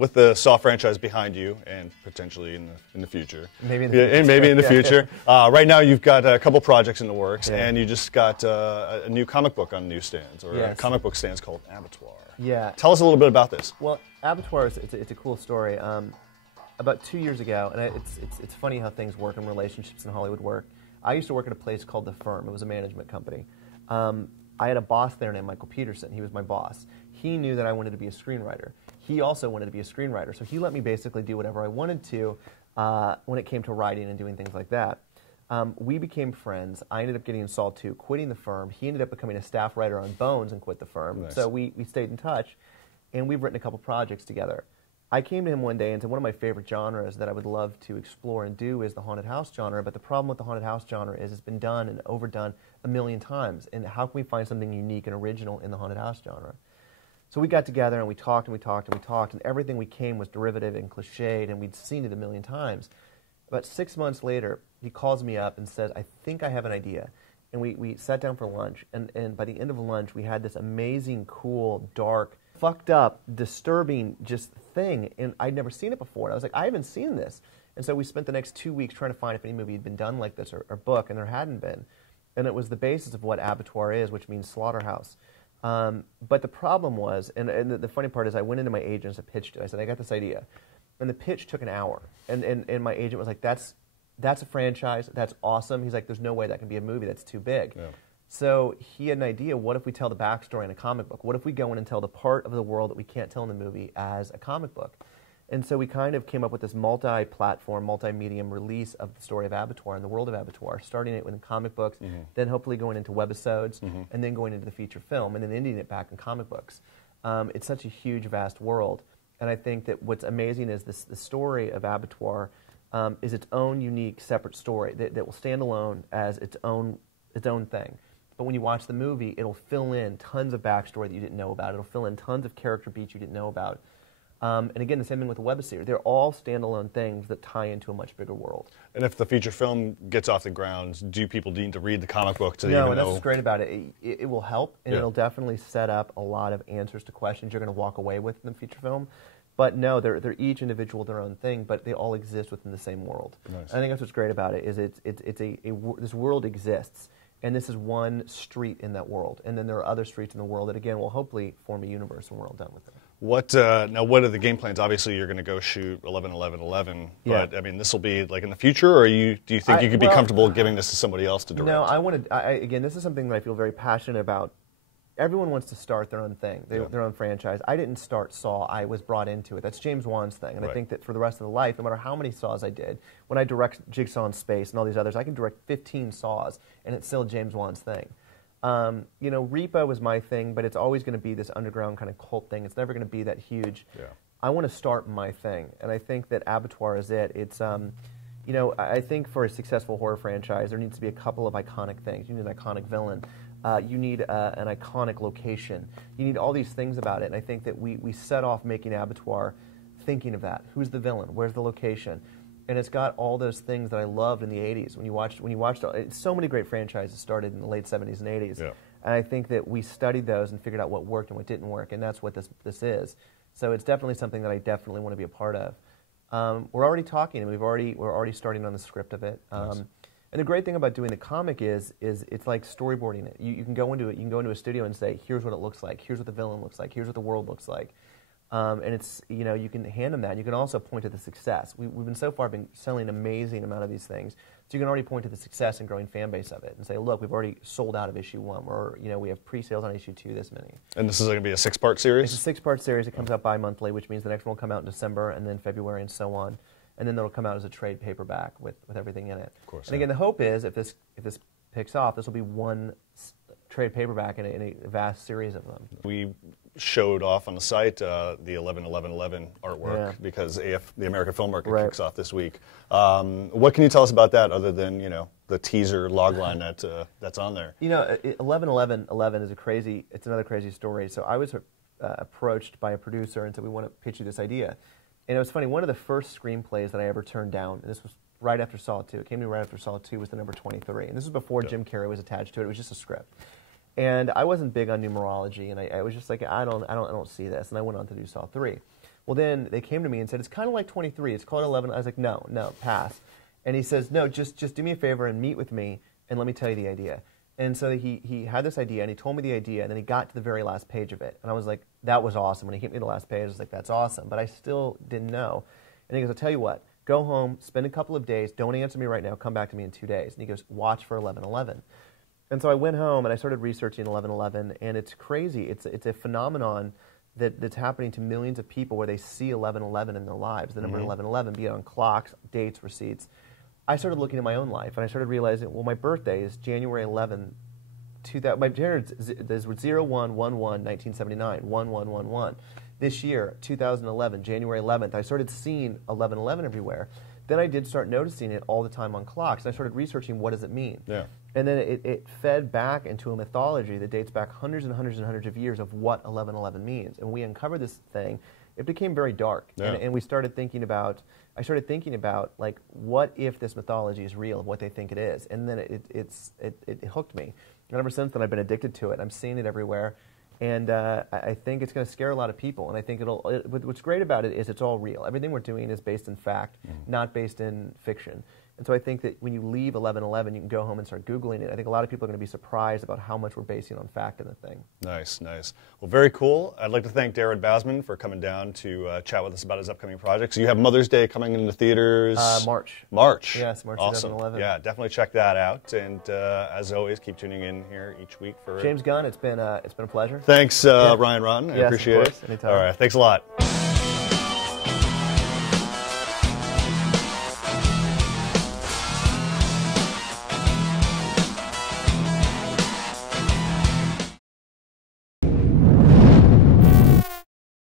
with the Saw franchise behind you, and potentially in the future, maybe in the future. and maybe in the future. Right now, you've got a couple projects in the works, and you just got a new comic book on newsstands, or a comic book stands called Abattoir. Yeah. Tell us a little bit about this. Well, Abattoir it's a cool story. About 2 years ago, and it's funny how things work and relationships in Hollywood work. I used to work at a place called The Firm. It was a management company. I had a boss there named Michael Peterson. He was my boss. He knew that I wanted to be a screenwriter. He also wanted to be a screenwriter, so he let me basically do whatever I wanted to when it came to writing and doing things like that. We became friends. I ended up getting in Saw 2, quitting The Firm. He ended up becoming a staff writer on Bones and quit The Firm. Nice. So we stayed in touch, and we've written a couple projects together. I came to him one day and said one of my favorite genres that I would love to explore and do is the haunted house genre, but the problem with the haunted house genre is it's been done and overdone a million times, and how can we find something unique and original in the haunted house genre? So we got together and we talked and we talked and we talked, and everything we came was derivative and cliched, and we'd seen it a million times. About 6 months later, he calls me up and says, I think I have an idea. And we sat down for lunch, and by the end of lunch, we had this amazing, cool, dark, fucked up, disturbing just thing, and I'd never seen it before. And I was like, I haven't seen this. And so we spent the next 2 weeks trying to find if any movie had been done like this or book, and there hadn't been. And it was the basis of what Abattoir is, which means slaughterhouse. But the problem was, and the funny part is I went into my agents and pitched it. I said, I got this idea. And the pitch took an hour. And my agent was like, that's a franchise, that's awesome. He's like, there's no way that can be a movie, that's too big. Yeah. So he had an idea, what if we tell the backstory in a comic book? What if we go in and tell the part of the world that we can't tell in the movie as a comic book? And so we kind of came up with this multi-platform, multi-medium release of the story of Abattoir and the world of Abattoir, starting it with comic books, then hopefully going into webisodes, and then going into the feature film, and then ending it back in comic books. It's such a huge, vast world. And I think that what's amazing is the story of Abattoir is its own unique, separate story that will stand alone as its own thing. But when you watch the movie, it'll fill in tons of backstory that you didn't know about. It'll fill in tons of character beats you didn't know about. And again, the same thing with the web series. They're all standalone things that tie into a much bigger world. And if the feature film gets off the ground, do people need to read the comic book to even know? No, and that's what's great about it. It will help, and it'll definitely set up a lot of answers to questions you're going to walk away with in the feature film. But no, they're each individual, their own thing, but they all exist within the same world. Nice. I think that's what's great about it. Is this world exists. And this is one street in that world. And then there are other streets in the world that, again, will hopefully form a universe when we're all done with it. Now, what are the game plans? Obviously, you're going to go shoot 11-11-11. But, I mean, this will be, like, in the future? Or do you think you could be comfortable giving this to somebody else to direct? No, again, this is something that I feel very passionate about. Everyone wants to start their own thing, their own franchise. I didn't start Saw. I was brought into it. That's James Wan's thing. And I think that for the rest of the life, no matter how many Saws I did, when I direct Jigsaw in Space and all these others, I can direct 15 Saws, and it's still James Wan's thing. You know, Repo was my thing, but it's always going to be this underground kind of cult thing. It's never going to be that huge. Yeah. I want to start my thing, and I think that Abattoir is it. It's, you know, I think for a successful horror franchise, there needs to be a couple of iconic things. You need an iconic villain. You need an iconic location. You need all these things about it, and I think that we set off making Abattoir thinking of that. Who's the villain? Where's the location? And it's got all those things that I loved in the 80s. When you watched so many great franchises started in the late 70s and 80s. Yeah. And I think that we studied those and figured out what worked and what didn't work, and that's what this is. So it's definitely something that I definitely want to be a part of. We're already talking, and we're already starting on the script of it. Nice. And the great thing about doing the comic is it's like storyboarding it. You can go into it. You can go into a studio and say, here's what it looks like. Here's what the villain looks like. Here's what the world looks like. And it's, you know, you can hand them that. You can also point to the success. We've been so far been selling an amazing amount of these things. So you can already point to the success and growing fan base of it and say, look, we've already sold out of issue 1. We have pre-sales on issue 2 this many. And this is going to be a 6-part series? It's a 6-part series. It comes out bi-monthly, which means the next one will come out in December and then February and so on. And then it'll come out as a trade paperback with everything in it. Of course. And again, the hope is if this picks off, this will be one trade paperback in a vast series of them. We showed off on the site the 11-11-11 artwork because the American film market kicks off this week. What can you tell us about that other than the teaser logline that's on there? 11-11-11 is it's another crazy story. So I was approached by a producer and said, we want to pitch you this idea. And it was funny, one of the first screenplays that I ever turned down, and this was right after Saw 2, it came to me right after Saw 2, was the number 23. And this was before Jim Carrey was attached to it. It was just a script. And I wasn't big on numerology, and I was just like, I don't see this. And I went on to do Saw 3. Well, then they came to me and said, it's kind of like 23. It's called 11. I was like, no, pass. And he says, no, just do me a favor and meet with me and let me tell you the idea. And so he had this idea, and he told me the idea, and then he got to the very last page of it. And I was like, that was awesome. When he hit me the last page, I was like, that's awesome. But I still didn't know. And he goes, I'll tell you what, go home, spend a couple of days, don't answer me right now, come back to me in 2 days. And he goes, watch for 11/11. And so I went home, and I started researching 11/11, and it's crazy. It's a phenomenon that's happening to millions of people where they see 11/11 in their lives, the number 11/11, be it on clocks, dates, receipts. I started looking at my own life, and I started realizing, well, my birthday is January 11, 2000. My January is 01/11/1979, 1111. This year, 2011, January 11th, I started seeing 11/11 everywhere. Then I did start noticing it all the time on clocks, and I started researching what does it mean. Yeah. And then it fed back into a mythology that dates back hundreds and hundreds and hundreds of years of what 11/11 means. And we uncovered this thing. It became very dark, yeah. and we started thinking about. I started thinking about, like, what if this mythology is real, what they think it is, and then it hooked me. And ever since then, I've been addicted to it. I'm seeing it everywhere, and I think it's going to scare a lot of people. And I think what's great about it is it's all real. Everything we're doing is based in fact, not based in fiction. And so I think that when you leave 11/11, you can go home and start Googling it. I think a lot of people are going to be surprised about how much we're basing on fact in the thing. Nice, nice. Well, very cool. I'd like to thank Darren Bousman for coming down to chat with us about his upcoming projects. So you have Mother's Day coming into theaters. March. March. Yes, March awesome. 2011. Yeah, definitely check that out. And as always, keep tuning in here each week for James Gunn. It's been a pleasure. Thanks, Ryan Ron. I appreciate of course. it. Anytime. All right, thanks a lot.